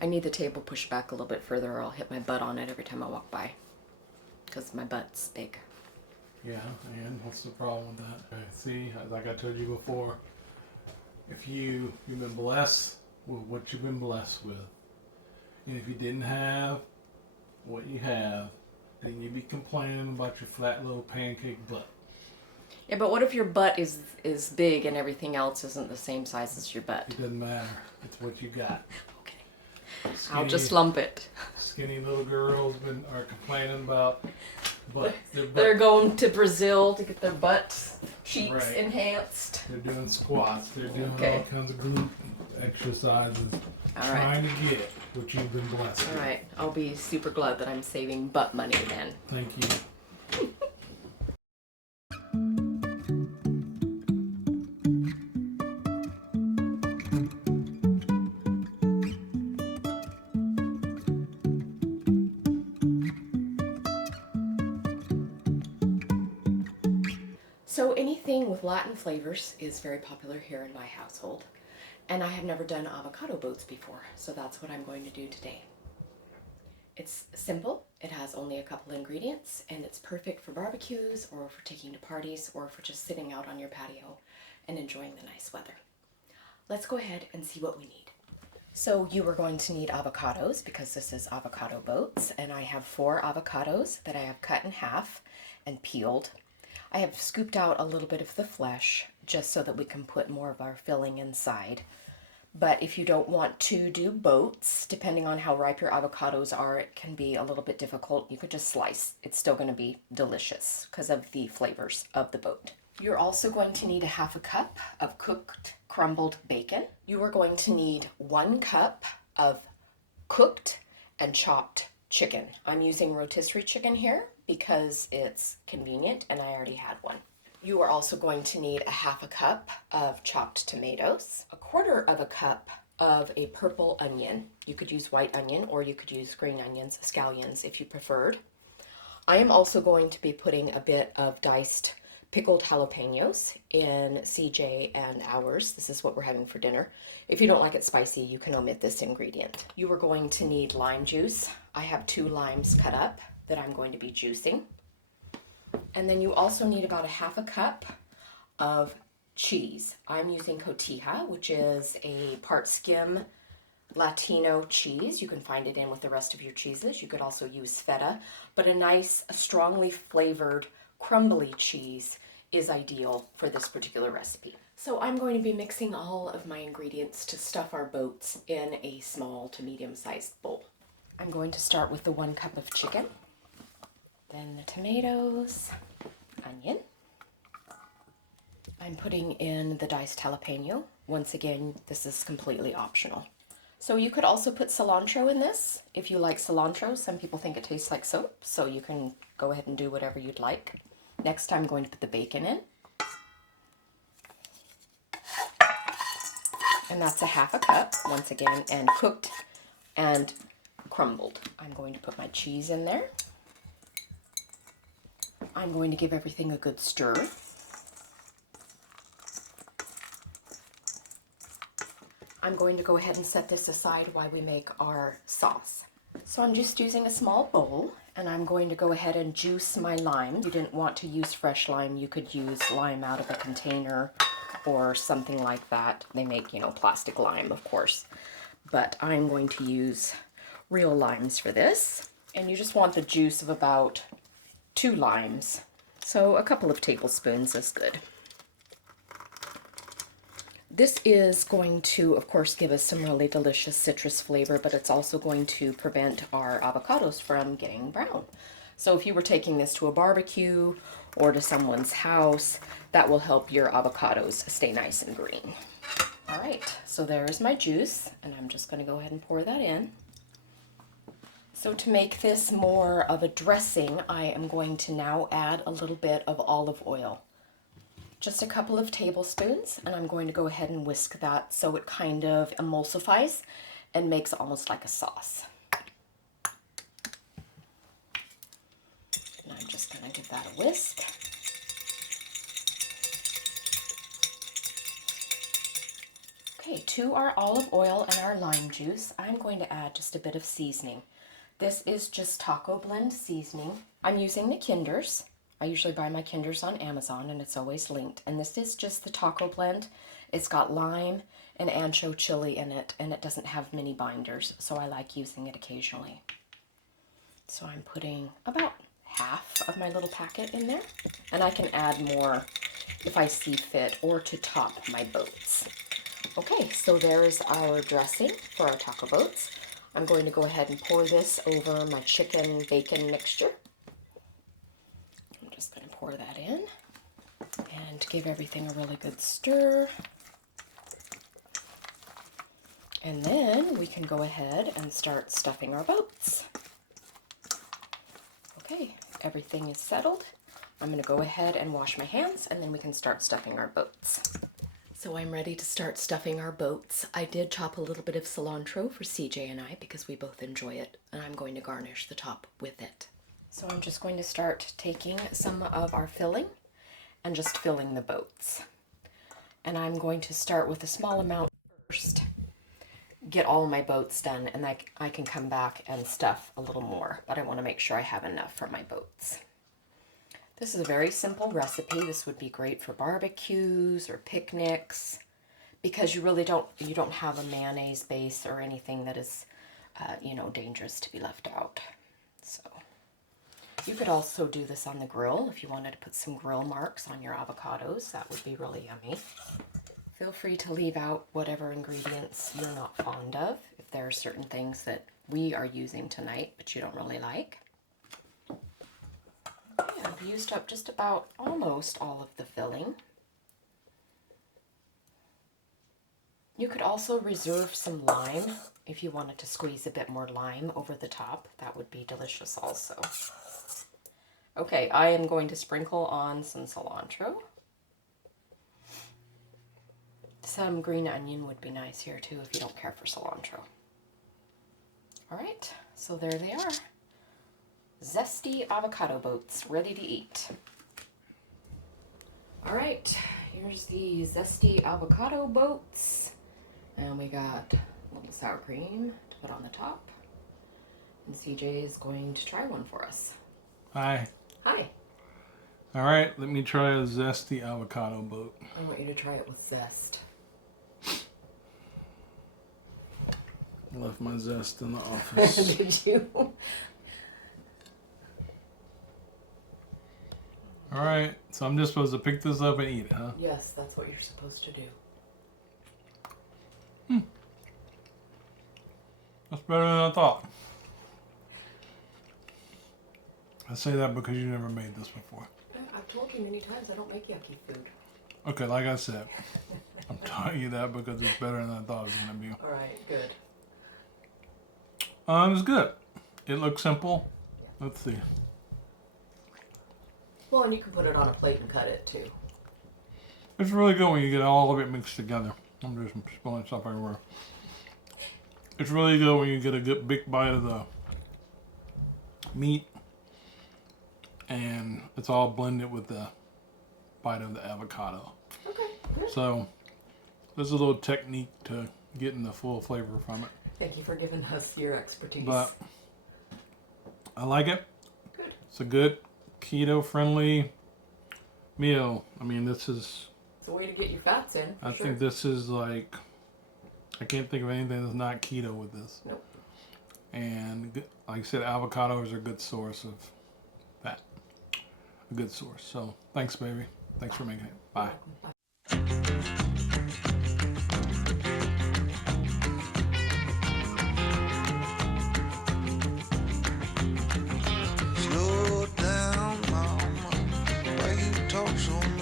I need the table pushed back a little bit further or I'll hit my butt on it every time I walk by. Because my butt's big. Yeah, and what's the problem with that? See, like I told you before, if you've been blessed with what you've been blessed with, and if you didn't have what you have, then you'd be complaining about your flat little pancake butt. Yeah, but what if your butt is big and everything else isn't the same size as your butt? It doesn't matter. It's what you got. Okay. I'll just lump it. Skinny little girls are complaining about They're going to Brazil to get their butt cheeks right. enhanced. They're doing squats. They're doing okay. all kinds of glute exercises. All trying to get what you've been blessed with. All right. I'll be super glad that I'm saving butt money then. Thank you. So anything with Latin flavors is very popular here in my household. And I have never done avocado boats before, so that's what I'm going to do today. It's simple, it has only a couple ingredients, and it's perfect for barbecues or for taking to parties or for just sitting out on your patio and enjoying the nice weather. Let's go ahead and see what we need. So you are going to need avocados because this is Avocado Boats, and I have 4 avocados that I have cut in half and peeled. I have scooped out a little bit of the flesh just so that we can put more of our filling inside. But if you don't want to do boats, depending on how ripe your avocados are, it can be a little bit difficult. You could just slice. It's still going to be delicious because of the flavors of the boat. You're also going to need a half a cup of cooked crumbled bacon. You are going to need 1 cup of cooked and chopped chicken. I'm using rotisserie chicken here because it's convenient and I already had one. You are also going to need a half a cup of chopped tomatoes, a quarter of a cup of a purple onion. You could use white onion or you could use green onions, scallions if you preferred. I am also going to be putting a bit of diced pickled jalapenos in CJ and ours. This is what we're having for dinner. If you don't like it spicy, you can omit this ingredient. You are going to need lime juice. I have 2 limes cut up that I'm going to be juicing. And then you also need about a half a cup of cheese. I'm using cotija, which is a part skim Latino cheese. You can find it in with the rest of your cheeses. You could also use feta, but a nice, strongly flavored, crumbly cheese is ideal for this particular recipe. So I'm going to be mixing all of my ingredients to stuff our boats in a small to medium-sized bowl. I'm going to start with the 1 cup of chicken, then the tomatoes, onion. I'm putting in the diced jalapeno. Once again, this is completely optional. So you could also put cilantro in this if you like cilantro. Some people think it tastes like soap, so you can go ahead and do whatever you'd like. Next, I'm going to put the bacon in. And that's a half a cup, once again, and cooked and crumbled. I'm going to put my cheese in there. I'm going to give everything a good stir. I'm going to go ahead and set this aside while we make our sauce. So I'm just using a small bowl, and I'm going to go ahead and juice my lime. If you didn't want to use fresh lime, you could use lime out of a container or something like that. They make, plastic lime, of course. But I'm going to use real limes for this. And you just want the juice of about 2 limes. So a couple of tablespoons is good. This is going to, of course, give us some really delicious citrus flavor, but it's also going to prevent our avocados from getting brown. So if you were taking this to a barbecue or to someone's house, that will help your avocados stay nice and green. All right, so there's my juice, and I'm just going to go ahead and pour that in. So to make this more of a dressing, I am going to now add a little bit of olive oil. Just a couple of tablespoons, and I'm going to go ahead and whisk that so it kind of emulsifies and makes almost like a sauce. And I'm just going to give that a whisk. Okay, to our olive oil and our lime juice, I'm going to add just a bit of seasoning. This is just taco blend seasoning. I'm using the Kinders. I usually buy my Kinders on Amazon and it's always linked. And this is just the taco blend. It's got lime and ancho chili in it, and it doesn't have many binders, so I like using it occasionally. So I'm putting about half of my little packet in there, and I can add more if I see fit or to top my boats. Okay, so there's our dressing for our taco boats. I'm going to go ahead and pour this over my chicken bacon mixture. I'm just going to pour that in and give everything a really good stir. And then we can go ahead and start stuffing our boats. Okay, everything is settled. I'm going to go ahead and wash my hands, and then we can start stuffing our boats. So I'm ready to start stuffing our boats. I did chop a little bit of cilantro for CJ and I because we both enjoy it, and I'm going to garnish the top with it. So I'm just going to start taking some of our filling and just filling the boats. And I'm going to start with a small amount first, get all my boats done, and I can come back and stuff a little more, but I want to make sure I have enough for my boats. This is a very simple recipe. This would be great for barbecues or picnics because you really don't have a mayonnaise base or anything that is, dangerous to be left out. So you could also do this on the grill if you wanted to put some grill marks on your avocados. That would be really yummy. Feel free to leave out whatever ingredients you're not fond of if there are certain things that we are using tonight but you don't really like. I've used up just about almost all of the filling. You could also reserve some lime if you wanted to squeeze a bit more lime over the top. That would be delicious also. Okay, I am going to sprinkle on some cilantro. Some green onion would be nice here too if you don't care for cilantro. All right, so there they are. Zesty avocado boats, ready to eat. All right, here's the zesty avocado boats. And we got a little sour cream to put on the top. And CJ is going to try one for us. Hi. Hi. All right, let me try a zesty avocado boat. I want you to try it with zest. I left my zest in the office. Did you? All right, so I'm just supposed to pick this up and eat it, huh? Yes, that's what you're supposed to do. That's better than I thought. I say that because you never made this before. I've told you many times I don't make yucky food. Okay, like I said, I'm telling you that because it's better than I thought it was going to be. All right, good. It's good. It looks simple. Let's see. Well, and you can put it on a plate and cut it too. It's really good when you get all of it mixed together. I'm just spilling stuff everywhere. It's really good when you get a good big bite of the meat and it's all blended with the bite of the avocado. Okay, good. So there's a little technique to getting the full flavor from it. Thank you for giving us your expertise. But I like it. Good. It's a good keto-friendly meal. I mean, this is... It's a way to get your fats in. I think this is like... I can't think of anything that's not keto with this. Nope. And like I said, avocados are a good source of fat. A good source. So, thanks, baby. Thanks for making it. Bye. Slow down, mama. Why you talk so much?